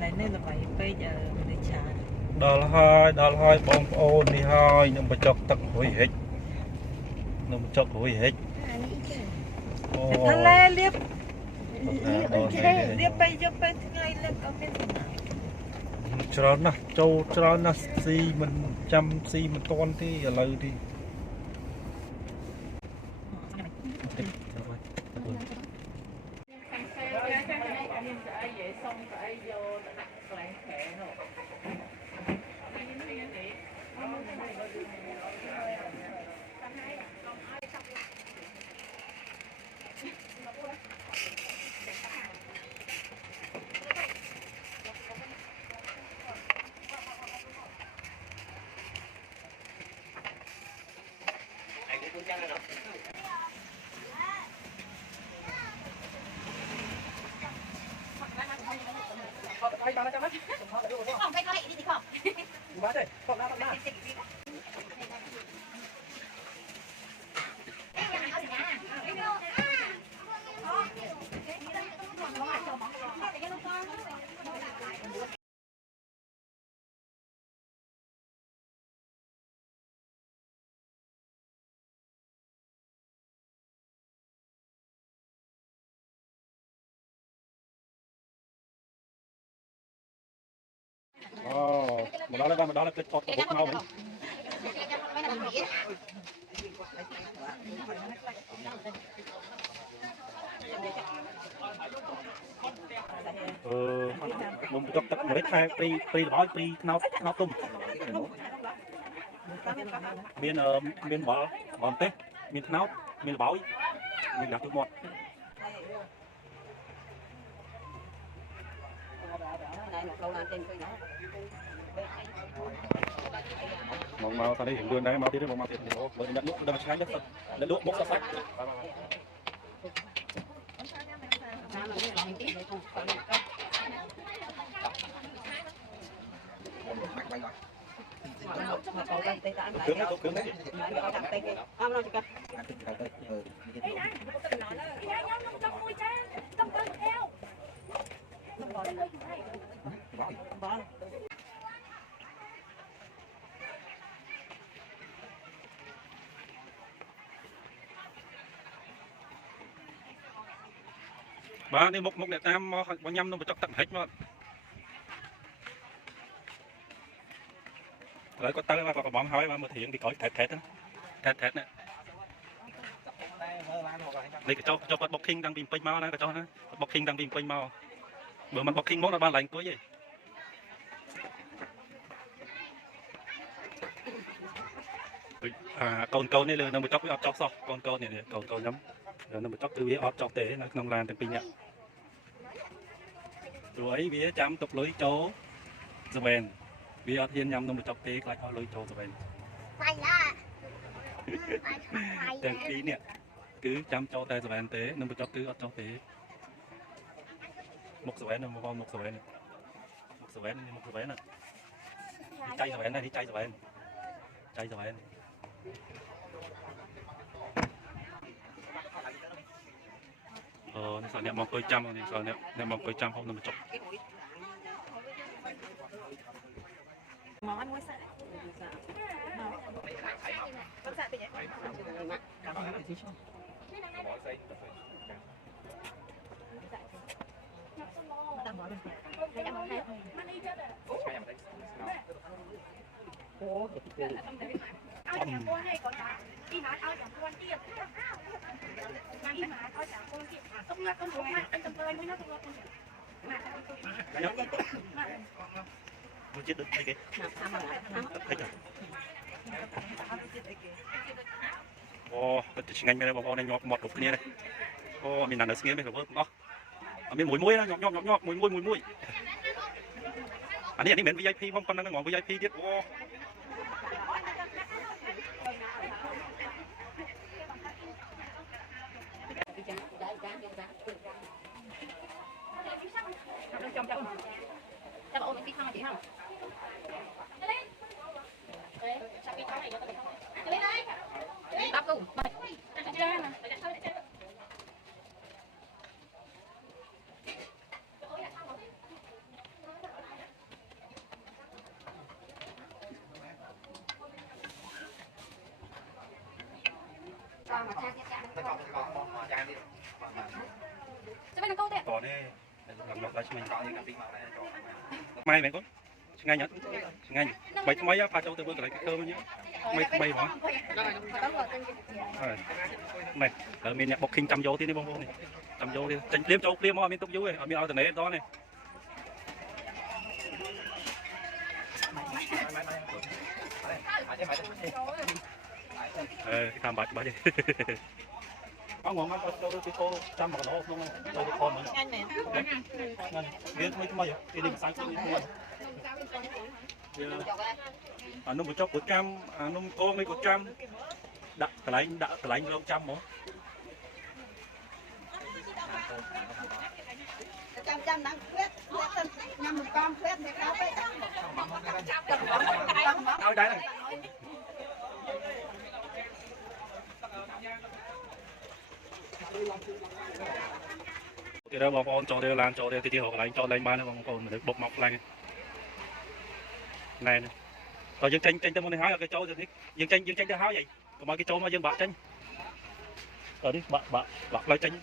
này nên là phải bây giờ mình đi chả đó là hai bông ô đi hai nhưng mà chọc tắc hối hết nhưng mà chọc hối hết thằng lê liếp liếp liếp bây giờ bây ngày liếp có biết tròn nè châu tròn nè si mình chăm si mình toan thì lời đi Không, cái này đi thì không. quá trời không ra không ra một đó là cái cột của bút mau đấy một chọc tắc mới thay pri hỏi pri nấu tung miền bỏ tết miền nấu miền bảo miền đặt chút một mong mau ta đi hiện vườn đấy mau đi đấy mau tiền bởi đất nước đang sáng đất nước bốc sạch cứng đấy ba đi một để tam bao nhâm nó bị chọc tận hết mà rồi có tới mà có bóng hói mà một thiện thì có thẹt này đây cái cho con bọc khinh đang bìm pin mau này cái cho nó bọc khinh đang bìm pin mau bữa mình bọc khinh món là ba lạnh cuối gì con này là nó bị chọc với chọc sao con này con nhắm rồi nó bị chọc từ với chọc tế nó không làm từ pin nhá rồi với chấm tục lưới chỗ rồi bền vì thiên nhầm nó bị chọc tế lại họ lưới chỗ rồi bền tên pin nè cứ chăm cho tay rồi bền tế nó bị chọc cứ cho tế một rồi bền một con một rồi bền nè chay rồi bền này đi chay rồi bền sao nè mong coi chăm thì sao nè mong coi chăm không nó bị chọc món ăn muối xạ con xạ cái gì đi nói ao chẳng quan tiệm mà đi nói ao chẳng quan tiệm không ngắt con xuống mà anh cầm tay mới nó không ngắt con nó chết được cái thấy cái tiếng anh bên đây bọn này nhọt mọt đục kia này mình làm được nghe bên phải vớt mình mũi đó nhọt mũi anh đi miễn VIP không con đang ngồi VIP biết Chắc ôn cái thang chị không? Tao cùng. จะเป็นนักโทษเนี่ย còn đây làm ngọc lại cho mình may mày có ngay nhá ngay mày mấy pha châu từ bữa lại cái cơm nhá mày hả mày ở miền nhạc bọc kinh trăm vô thì đi bông bông này trăm vô đi liếm châu liếm mò miền túc vô này ở miền ao từ này đó này làm bạch bạch có ngon lắm cho tôi cô trăm mà nó không cho tôi con nữa Anh nè. biết mấy cái cái đình sáng cũng nó một chốc của trăm nó cô mấy của trăm đặt lại lâu trăm mà trăm đang khuyết nhằm một con khuyết thì cao phải ao đáy này thì đó bọn con cho đây làm cho đây thì họ lại cho lên ba nó còn được bột mọc lên này rồi dân tranh tới môn này hái là cái chỗ thì dân tranh tới hái vậy còn mà cái chỗ mà dân bạc tranh rồi đi bạc lại tranh